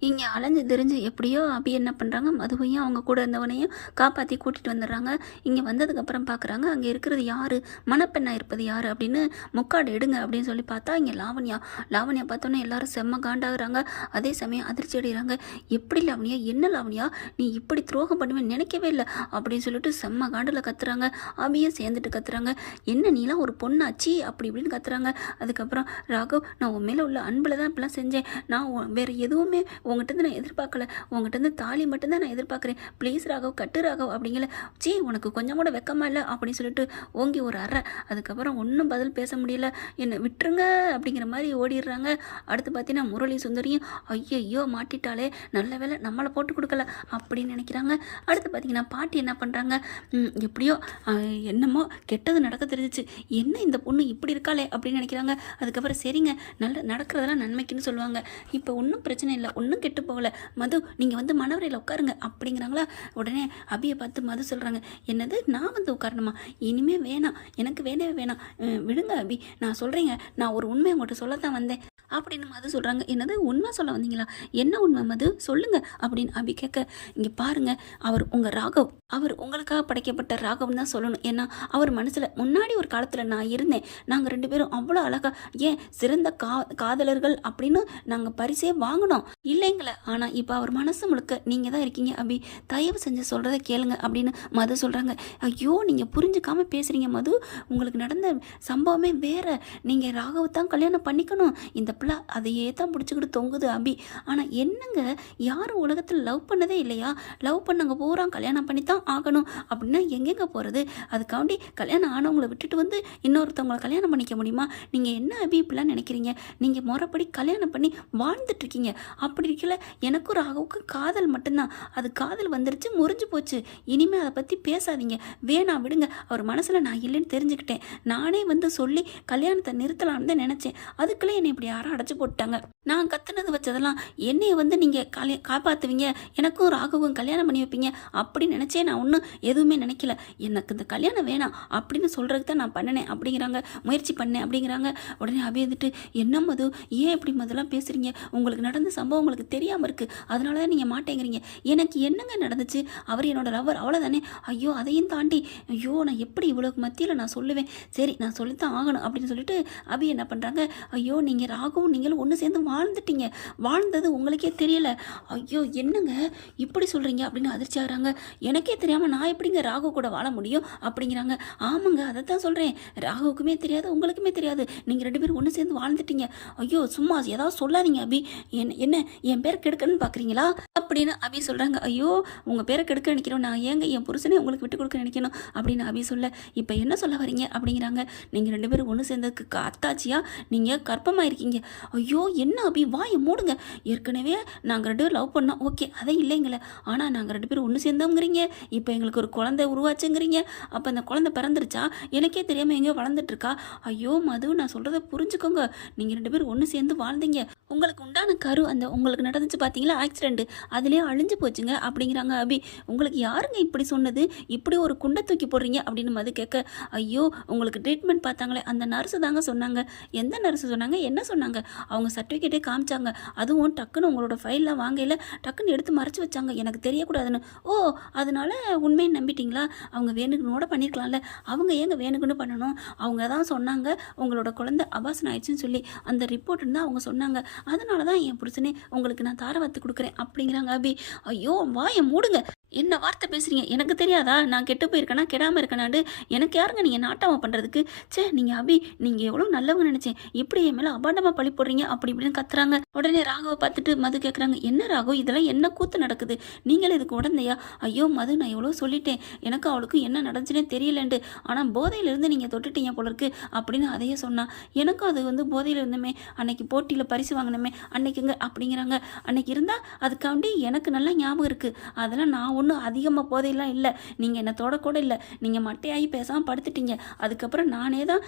இங்கே அலைஞ்சு தெரிஞ்சு எப்படியோ அபி என்ன பண்ணுறாங்க மதுவையும் அவங்க கூட இருந்தவனையும் காப்பாற்றி கூட்டிகிட்டு வந்துடுறாங்க. இங்கே வந்ததுக்கப்புறம் பார்க்குறாங்க அங்கே இருக்கிறது யார்? மணப்பெண்ணாக இருப்பது யார்? அப்படின்னு முக்காடு எடுங்க அப்படின்னு சொல்லி பார்த்தா இங்கே லாவண்யா. லாவண்யா பார்த்தோன்னே எல்லாரும் செம்ம காண்டாகிறாங்க. அதே சமயம் அதிர்ச்சி அடைகிறாங்க. எப்படி லாவண்யா? என்ன லாவண்யா? நீ இப்படி துரோகம் பண்ணுவேன் நினைக்கவே இல்லை அப்படின்னு சொல்லிட்டு செம்ம காண்டில் கத்துறாங்க. அபியும் சேர்ந்துட்டு கத்துறாங்க. என்ன நீலாம் ஒரு பொண்ணாச்சி? அப்படி இப்படின்னு கத்துறாங்க. அதுக்கப்புறம் ராகவ் நான் உன் மேலே உள்ள அன்பில் தான் இப்படிலாம் செஞ்சேன். நான் வேறு எதுவுமே உங்கள்கிட்ட நான் எதிர்பார்க்கல. உங்கள்கிட்ட இருந்து தாலி மட்டும்தான் நான் எதிர்பார்க்குறேன். ப்ளீஸ் ராகவ் கட்டு ராகவ் அப்படிங்கல. சீ உனக்கு கொஞ்சம் கூட வெக்கமா இல்லை அப்படின்னு சொல்லிட்டு ஓங்கி ஒரு அறை. அதுக்கப்புறம் ஒன்றும் பதில் பேச முடியல. என்னை விட்டுருங்க அப்படிங்கிற மாதிரி ஓடிடுறாங்க. அடுத்து பார்த்தீங்கன்னா முரளி சுந்தரியும் ஐயையோ மாட்டிட்டாலே நல்ல வேலை நம்மளை போட்டு கொடுக்கல அப்படின்னு நினைக்கிறாங்க. அடுத்து பார்த்தீங்கன்னா பாட்டி என்ன பண்ணுறாங்க எப்படியோ என்னமோ கெட்டது நடக்க தெரிஞ்சிச்சு. என்ன இந்த பொண்ணு இப்படி இருக்காளே? அப்படின்னு நினைக்கிறாங்க. அதுக்கப்புறம் சரிங்க நல்ல நடக்கிறதெல்லாம் நன்மைக்குன்னு சொல்லுவாங்க. இப்போ ஒன்றும் பிரச்சனை இல்லை. ஒன்றும் கெட்டு போகல. மது நீங்கள் வந்து மனவரையில் உட்காருங்க. அப்படிங்கிறாங்களா? உடனே அபியை பார்த்து மது சொல்கிறாங்க என்னது? நான் வந்து உட்காரணுமா? இனிமேல் வேணாம். எனக்கு வேணவே வேணாம். விடுங்க அபி. நான் சொல்கிறேங்க நான் ஒரு உண்மை உங்கள்கிட்ட சொல்ல தான் வந்தேன். அப்படின்னு மது சொல்கிறாங்க என்னது? உண்மை சொல்ல வந்தீங்களா? என்ன உண்மை மது? சொல்லுங்க அப்படின்னு அபி கேட்க இங்கே பாருங்க அவர் உங்கள் ராகவ் அவர் உங்களுக்காக படைக்கப்பட்ட ராகவ் தான் சொல்லணும். ஏன்னா அவர் மனசில் முன்னாடி ஒரு காலத்தில் நான் இருந்தேன். நாங்கள் ரெண்டு பேரும் அவ்வளோ அழகாக ஏன் சிறந்த கா காதலர்கள் அப்படின்னு நாங்கள் பரிசே வாங்கினோம். இல்லைங்களே ஆனால் இப்போ அவர் மனசு முழுக்க நீங்கள் தான் இருக்கீங்க அபி. தயவு செஞ்சு சொல்கிறத கேளுங்க அப்படின்னு மது சொல்கிறாங்க ஐயோ நீங்கள் புரிஞ்சுக்காம பேசுகிறீங்க மது. உங்களுக்கு நடந்த சம்பவமே வேற. நீங்கள் ராகவ் தான் கல்யாணம் பண்ணிக்கணும். இந்த பிள்ளை அதையே தான் பிடிச்சிக்கிட்டு தொங்குது அபி. ஆனால் என்னங்க? யாரும் உலகத்தில் லவ் பண்ணதே இல்லையா? லவ் பண்ணங்க போகிறான் கல்யாணம் பண்ணி தான் ஆகணும். அப்படின்னா எங்கெங்கே போகிறது அதுக்காண்டி கல்யாணம் ஆனவங்களை விட்டுட்டு வந்து இன்னொருத்தவங்களை கல்யாணம் பண்ணிக்க முடியுமா? நீங்கள் என்ன அபி இப்படிலாம் நினைக்கிறீங்க? நீங்கள் முறைப்படி கல்யாணம் பண்ணி வாழ்ந்துட்டு இருக்கீங்க அப்படி இருக்கல எனக்கும் ராகவுக்கும் காதல் மட்டும்தான். அது காதல் வந்துருச்சு முறிஞ்சு போச்சு. இனிமேல் அதை பற்றி பேசாதீங்க. வேணாம் விடுங்க. அவர் மனசில் நான் இல்லைன்னு தெரிஞ்சுக்கிட்டேன். நானே வந்து சொல்லி கல்யாணத்தை நிறுத்தலாம்னு தான் நினச்சேன். அதுக்குள்ளே என்னை இப்படி யாரும் அடைச்சி போட்டாங்க நான் கத்துனது வச்சதெல்லாம் என்னைய வந்து நீங்கள் கல்யா காப்பாற்றுவீங்க எனக்கும் ராகுவும் கல்யாணம் பண்ணி வைப்பீங்க அப்படின்னு நினச்சே நான் ஒன்றும் எதுவுமே நினைக்கல. எனக்கு இந்த கல்யாணம் வேணாம் அப்படின்னு சொல்கிறதுக்கு தான் நான் பண்ணினேன் அப்படிங்கிறாங்க. முயற்சி பண்ணேன் அப்படிங்கிறாங்க. உடனே அபி வந்துட்டு என்ன மது? ஏன் இப்படி மதுலாம் பேசுகிறீங்க உங்களுக்கு நடந்த சம்பவம் உங்களுக்கு தெரியாமல் இருக்குது அதனால தான் நீங்கள் மாட்டேங்கிறீங்க. எனக்கு என்னங்க நடந்துச்சு? அவர் என்னோட லவர் அவ்வளோதானே ஐயோ அதையும் தாண்டி ஐயோ நான் எப்படி இவ்வளோக்கு மத்தியில் நான் சொல்லுவேன்? சரி நான் சொல்லித்தான் ஆகணும். அப்படின்னு சொல்லிட்டு அபி என்ன பண்ணுறாங்க ஐயோ நீங்கள் ராகு ராகவும் நீங்களும் ஒன்று சேர்ந்து வாழ்ந்துட்டீங்க. வாழ்ந்தது உங்களுக்கே தெரியலை. ஐயோ என்னங்க இப்படி சொல்கிறீங்க அப்படின்னு அதிர்ச்சி ஆகுறாங்க. எனக்கே தெரியாமல் நான் எப்படிங்க ராகு கூட வாழ முடியும்? அப்படிங்கிறாங்க. ஆமாங்க அதை தான் சொல்கிறேன் ராகுவுக்குமே தெரியாது உங்களுக்குமே தெரியாது. நீங்கள் ரெண்டு பேரும் ஒன்று சேர்ந்து வாழ்ந்துட்டீங்க. ஐயோ சும்மா ஏதாவது சொல்லாதீங்க அபி. என்ன என்ன என் பேர் கெடுக்கணும்னு பார்க்குறீங்களா அப்படின்னு அபி சொல்கிறாங்க ஐயோ உங்கள் பேரை கெடுக்க நினைக்கிறோம். நான் ஏங்க என் புருஷனே உங்களுக்கு விட்டு கொடுக்க நினைக்கணும்? அப்படின்னு அபி சொல்ல இப்போ என்ன சொல்ல வரீங்க? அப்படிங்கிறாங்க. நீங்கள் ரெண்டு பேரும் ஒன்று சேர்ந்ததுக்கு அத்தாச்சியாக நீங்கள் கற்பமாக இருக்கீங்க ஐயோ என்ன அபி? வாயை மூடுங்க. ஏற்கனவே நாங்கள் ரெண்டு பேரும் லவ் பண்ணோம். ஓகே அதை இல்லைங்களே. ஆனால் நாங்கள் ரெண்டு பேரும் ஒன்று சேர்ந்தோங்கிறீங்க இப்போ எங்களுக்கு ஒரு குழந்தை உருவாச்சுங்கிறீங்க. அப்போ அந்த குழந்தை பிறந்துருச்சா? எனக்கே தெரியாமல் எங்கேயோ வளர்ந்துட்டு இருக்கா ஐயோ மது நான் சொல்கிறத புரிஞ்சுக்கோங்க. நீங்கள் ரெண்டு பேரும் ஒன்று சேர்ந்து வாழ்ந்தீங்க. உங்களுக்கு உண்டான கரு அந்த உங்களுக்கு நடந்துச்சு பார்த்தீங்களா ஆக்சிடென்ட் அதுலேயே அழிஞ்சு போச்சுங்க அப்படிங்கிறாங்க அபி. உங்களுக்கு யாருங்க இப்படி சொன்னது? இப்படி ஒரு குண்டை தூக்கி போடுறீங்க அப்படின்னு மது கேட்க ஐயோ உங்களுக்கு ட்ரீட்மெண்ட் பார்த்தாங்களே. அந்த நர்ஸு தாங்க சொன்னாங்க. எந்த நர்ஸு சொன்னாங்க? என்ன சொன்னாங்க? அவங்க சர்டிஃபிகேட்டே காமிச்சாங்க. அதுவும் டக்குன்னு உங்களோட ஃபைல்லாம் வாங்கையில் டக்குன்னு எடுத்து மறைச்சி வச்சாங்க. எனக்கு தெரியக்கூடாதுன்னு. ஓ அதனால உண்மையை நம்பிட்டீங்களா? அவங்க வேணுக்குனோட பண்ணியிருக்கலாம்ல அவங்க ஏங்க வேணுக்குன்னு பண்ணணும்? அவங்க தான் சொன்னாங்க உங்களோட குழந்தை அபாசனம் ஆயிடுச்சுன்னு சொல்லி அந்த ரிப்போர்ட் தான் அவங்க சொன்னாங்க. அதனால தான் என் புருஷனே உங்களுக்கு நான் தாரவாத்து கொடுக்குறேன் அப்படிங்கிறாங்க அபி. ஐயோ வாயை மூடுங்க. என்ன வார்த்தை பேசுறீங்க? எனக்கு தெரியாதா? நான் கெட்டு போயிருக்கேனா? கெடாமல் இருக்கேனாண்டு எனக்கு யாருங்க நீங்கள் நாட்டாமல் பண்ணுறதுக்கு ச்சே நீங்கள் அபி நீங்கள் எவ்வளோ நல்லவங்க நினச்சேன். இப்படி என் மேலே அபாண்டமாக பழி போடுறீங்க? அப்படி இப்படின்னு கத்துறாங்க. உடனே ராகவை பார்த்துட்டு மது கேட்குறாங்க என்ன ராகவ்? இதெல்லாம் என்ன கூத்து நடக்குது? நீங்களும் இதுக்கு உடந்தையா? ஐயோ மது நான் எவ்வளோ சொல்லிட்டேன். எனக்கு அவளுக்கு என்ன நடந்துச்சுன்னே தெரியலண்டு ஆனால் போதையிலிருந்து நீங்கள் தொட்டுட்டீங்க போல இருக்கு அப்படின்னு அதையே சொன்னான் எனக்கும் அது வந்து போதையில் இருந்தமே அன்னைக்கு போட்டியில் பரிசு வாங்கினமே. அன்னைக்குங்க அப்படிங்கிறாங்க. அன்னைக்கு இருந்தால் அதுக்காண்டி எனக்கு நல்லா ஞாபகம் இருக்குது அதெல்லாம் நான் ஒன்றும் அதிகமாக போதையெல்லாம் இல்லை. நீங்கள் என்னை தொடக்கூட இல்லை. நீங்கள் மட்டையாகி பேசாமல் படுத்துட்டீங்க. அதுக்கப்புறம் நானே தான்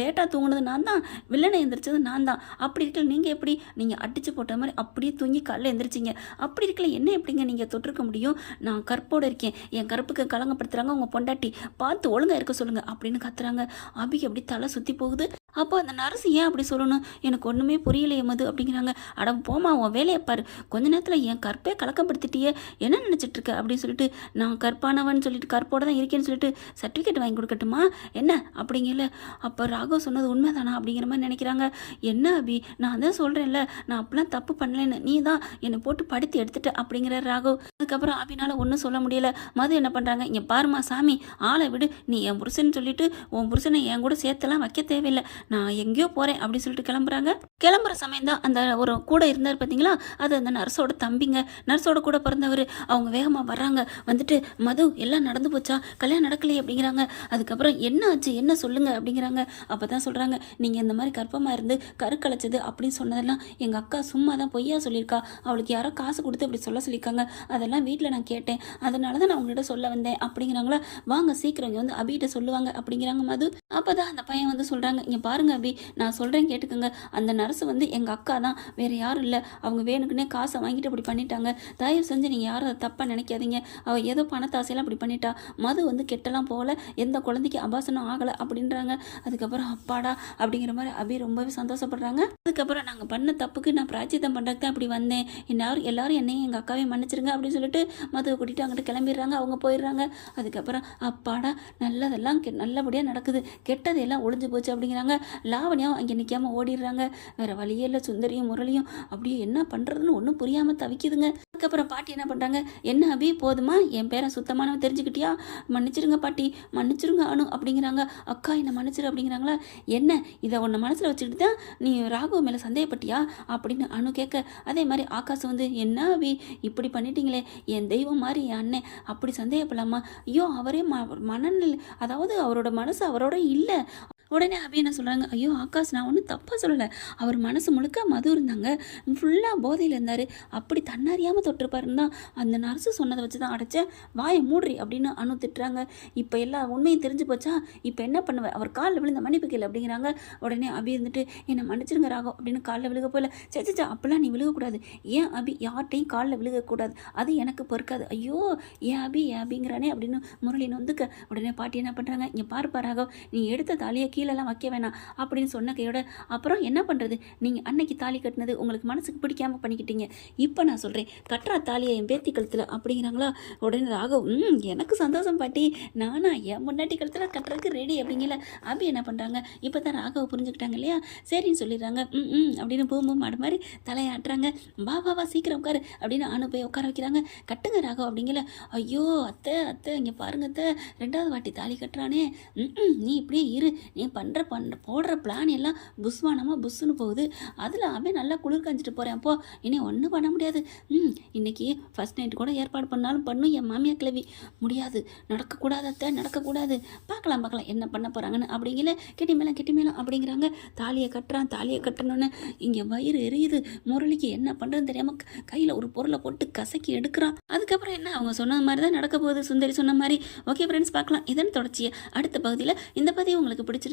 லேட்டாக தூங்கினது நான் தான். வில்லனை எந்திரிச்சது நான் தான். அப்படி இருக்கல நீங்கள் எப்படி? நீங்கள் அடித்து போட்ட மாதிரி அப்படியே தூங்கி காலைல எந்திரிச்சிங்க. அப்படி இருக்கல என்ன எப்படிங்க நீங்கள் தொட்டிருக்க முடியும்? நான் கற்போடு இருக்கேன். என் கற்புக்கு கலங்கப்படுத்துகிறாங்க உங்கள் பொண்டாட்டி. பார்த்து ஒழுங்காக இருக்க சொல்லுங்கள் அப்படின்னு கத்துறாங்க. அபிக்கு அப்படி தலை சுற்றி போகுது? அப்போ அந்த நர்ஸ் ஏன் அப்படி சொல்லணும்? எனக்கு ஒன்றுமே புரியலையே மது அப்படிங்கிறாங்க. அட போமா உன் வேலையை பாரு. கொஞ்ச நேரத்தில் என் கற்பே கலக்கப்படுத்திட்டியே. என்ன நினச்சிட்ருக்க அப்படின்னு சொல்லிட்டு நான் கற்பானவன் சொல்லிட்டு கற்போட தான் இருக்கேன்னு சொல்லிட்டு சர்டிஃபிகேட் வாங்கி கொடுக்கட்டுமா? என்ன? அப்படிங்கல. அப்போ ராகவ் சொன்னது உண்மைதானா அப்படிங்கிற மாதிரி நினைக்கிறாங்க. என்ன அபி? நான் தான் சொல்கிறேன்ல நான் அப்படிலாம் தப்பு பண்ணலைன்னு. நீ தான் என்னை போட்டு படுத்தி எடுத்துட்ட அப்படிங்கிற ராகவ். அதுக்கப்புறம் அபினால் ஒன்றும் சொல்ல முடியல. மது என்ன பண்ணுறாங்க இங்கே பாருமா சாமி ஆளை விடு. நீ என் புருஷன் சொல்லிட்டு உன் புருஷனை என் கூட சேர்த்தெல்லாம் வைக்க தேவையில்லை. நான் எங்கேயோ போகிறேன் அப்படின்னு சொல்லிட்டு கிளம்புறாங்க. கிளம்புற சமயம் தான் அந்த ஒரு கூட இருந்தார் பார்த்தீங்களா அது அந்த நர்ஸோட தம்பிங்க. நர்ஸோட கூட பிறந்தவர். அவங்க வேகமாக வர்றாங்க. வந்துட்டு மது எல்லாம் நடந்து போச்சா? கல்யாணம் நடக்கலையே அப்படிங்கிறாங்க. அதுக்கப்புறம் என்ன ஆச்சு? என்ன சொல்லுங்கள் அப்படிங்கிறாங்க. அப்போ தான் சொல்கிறாங்க நீங்கள் இந்த மாதிரி கர்ப்பமாக இருந்து கருக்கலைச்சது அப்படின்னு சொன்னதெல்லாம் எங்கள் அக்கா சும்மா தான் பொய்யா சொல்லியிருக்கா. அவளுக்கு யாரோ காசு கொடுத்து அப்படி சொல்ல சொல்லியிருக்காங்க. அதெல்லாம் வீட்டில் நான் கேட்டேன். அதனால தான் நான் உங்கள்கிட்ட சொல்ல வந்தேன். அப்படிங்கிறாங்களா? வாங்க சீக்கிரம் இங்கே வந்து அபிகிட்ட சொல்லுவாங்க அப்படிங்கிறாங்க மது. அப்போ தான் அந்த பையன் வந்து சொல்கிறாங்க இங்கே பாருங்க அபி நான் சொல்கிறேன் கேட்டுக்கோங்க. அந்த நர்ஸ் வந்து எங்கள் அக்கா தான் வேறு யாரும் இல்லை. அவங்க வேணுக்குன்னே காசை வாங்கிட்டு இப்படி பண்ணிட்டாங்க. தயவு செஞ்சு நீங்கள் யாரும் அதை தப்பாக நினைக்காதீங்க. அவள் ஏதோ பணத்தாசையெல்லாம் இப்படி பண்ணிட்டா. மது வந்து கெட்டலாம் போகல எந்த குழந்தைக்கு அபாசனம் ஆகலை அப்படின்றாங்க. அதுக்கப்புறம் அப்பாடா அப்படிங்கிற மாதிரி அபி ரொம்பவே சந்தோஷப்படுறாங்க. அதுக்கப்புறம் நாங்கள் பண்ண தப்புக்கு நான் பிராச்சித்தம் பண்ணுறதுக்கு தான் அப்படி வந்தேன். எல்லாரும் எல்லாரும் என்னையும் எங்கள் அக்காவையும் மன்னிச்சிருங்க அப்படின்னு சொல்லிட்டு மதுவை கூட்டிகிட்டு அங்கிட்ட கிளம்பிடுறாங்க. அவங்க போயிடுறாங்க. அதுக்கப்புறம் அப்பாடா நல்லதெல்லாம் கெ- நல்லபடியாக நடக்குது. கெட்டது எல்லாம் ஒளிஞ்சு போச்சு அப்படிங்கிறாங்க. லாவணியாவும் அங்கே நிற்காம ஓடிடுறாங்க. வேற வழியே இல்லை சுந்தரியும் முரளியும். அப்படியே என்ன பண்ணுறதுன்னு ஒன்றும் புரியாமல் தவிக்குதுங்க. அதுக்கப்புறம் பாட்டி என்ன பண்ணுறாங்க என்ன அபி போதுமா? என் பேரை சுத்தமானவன் தெரிஞ்சுக்கிட்டியா? மன்னிச்சிருங்க பாட்டி மன்னிச்சிருங்க அனு அப்படிங்கிறாங்க. அக்கா என்னை மன்னிச்சிரு அப்படிங்கிறாங்களா? என்ன? இதை உன்னை மனசில் வச்சுக்கிட்டு தான் நீ ராகவ மேலே சந்தேகப்பட்டியா? அப்படின்னு அனு கேட்க அதே மாதிரி ஆகாஷ் வந்து என்ன அபி இப்படி பண்ணிட்டீங்களே? என் தெய்வம் மாதிரி என் அண்ணன் அப்படி சந்தேகப்படலாமா? ஐயோ அவரே ம மனநிலை அதாவது அவரோட மனசு அவரோட இல்லை. உடனே அபி என்ன சொல்கிறாங்க ஐயோ ஆகாஷ் நான் ஒன்றும் தப்பாக சொல்லலை. அவர் மனசு முழுக்க மது இருந்தாங்க. ஃபுல்லாக போதையில் இருந்தார். அப்படி தன்னறியாமல் தொட்டிருப்பாருன்னு தான் அந்த நர்ஸு சொன்னதை வச்சு தான் அடைச்சேன் வாயை மூடுறி அப்படின்னு அணு திட்டுறாங்க. இப்போ எல்லா உண்மையும் தெரிஞ்சு போச்சா? இப்போ என்ன பண்ணுவேன் அவர் காலில் விழுந்த மன்னிப்பு கேள் அப்படிங்கிறாங்க. உடனே அபி இருந்துட்டு என்னை மன்னிச்சிருங்க ராகம் அப்படின்னு காலில் விழுக போல சேச்சா அப்போல்லாம் நீ விழுகக்கூடாது. ஏன் அபி? யார்ட்டையும் காலில் விழுகக்கூடாது. அது எனக்கு பொறுக்காது. ஐயோ ஏன் அபி? ஏன் அபிங்கிறானே அப்படின்னு முரளி நொந்துக்க. உடனே பாட்டி என்ன பண்ணுறாங்க இங்கே பாருப்பா ராகவ். நீ எடுத்த தாலியை கீழெல்லாம் வைக்க வேணாம் அப்படின்னு சொன்ன கையோட அப்புறம் என்ன பண்ணுறது நீங்கள் அன்னைக்கு தாலி கட்டினது உங்களுக்கு மனசுக்கு பிடிக்காம பண்ணிக்கிட்டீங்க. இப்போ நான் சொல்கிறேன் கட்டுறா தாலியை என் பேத்தி கழுத்தில் அப்படிங்கிறாங்களா? உடனே ராகவ் ம் எனக்கு சந்தோஷம் பாட்டி. நானா என் முன்னாடி கழுத்தில் கட்டுறதுக்கு ரெடி அப்படிங்கல. அபி என்ன பண்ணுறாங்க இப்போ தான் ராகவ் புரிஞ்சுக்கிட்டாங்க இல்லையா? சரின்னு சொல்லிடுறாங்க ம் ம் அப்படின்னு பூம் பூம் மாடு மாதிரி தலையாட்டுறாங்க. வா வா வா சீக்கிரம் உட்காரு அப்படின்னு அனு போய் உட்கார வைக்கிறாங்க. கட்டுங்க ராகவ் அப்படிங்கல. ஐயோ அத்தை அத்தை இங்கே பாருங்க அத்தை. ரெண்டாவது வாட்டி தாலி கட்டுறானே. ம், நீ இப்படியே இரு. நீ பண்ணுற பண்ணுற போடுற பிளான் எல்லாம் புஸ்வானமாக புஸ்ஸுன்னு போகுது. அதில் அவன் நல்லா குளிர் காஞ்சிட்டு போகிறேன் அப்போ இனி ஒன்றும் பண்ண முடியாது. ம் இன்னைக்கு ஃபஸ்ட் நைட் கூட ஏற்பாடு பண்ணாலும் பண்ணும். என் மாமியார் கிளவி முடியாது. நடக்கக்கூடாது அத்தை நடக்கக்கூடாது. பார்க்கலாம் பார்க்கலாம். என்ன பண்ண போகிறாங்கன்னு அப்படிங்கல கெட்டி மேலம் கெட்டி மேலாம் அப்படிங்கிறாங்க. தாலியை கட்டுறான் தாலியை கட்டணுன்னு இங்கே வயிறு எரியுது. முரளிக்கு என்ன பண்ணுறதுன்னு தெரியாமல் கையில் ஒரு பொருளை போட்டு கசக்கி எடுக்கிறான். அதுக்கப்புறம் என்ன? அவங்க சொன்ன மாதிரி தான் நடக்க போகுது சுந்தரி சொன்ன மாதிரி. ஓகே ஃப்ரெண்ட்ஸ் பார்க்கலாம். இதன் தொடர்ச்சியை அடுத்த பகுதியில் இந்த பதிவு உங்களுக்கு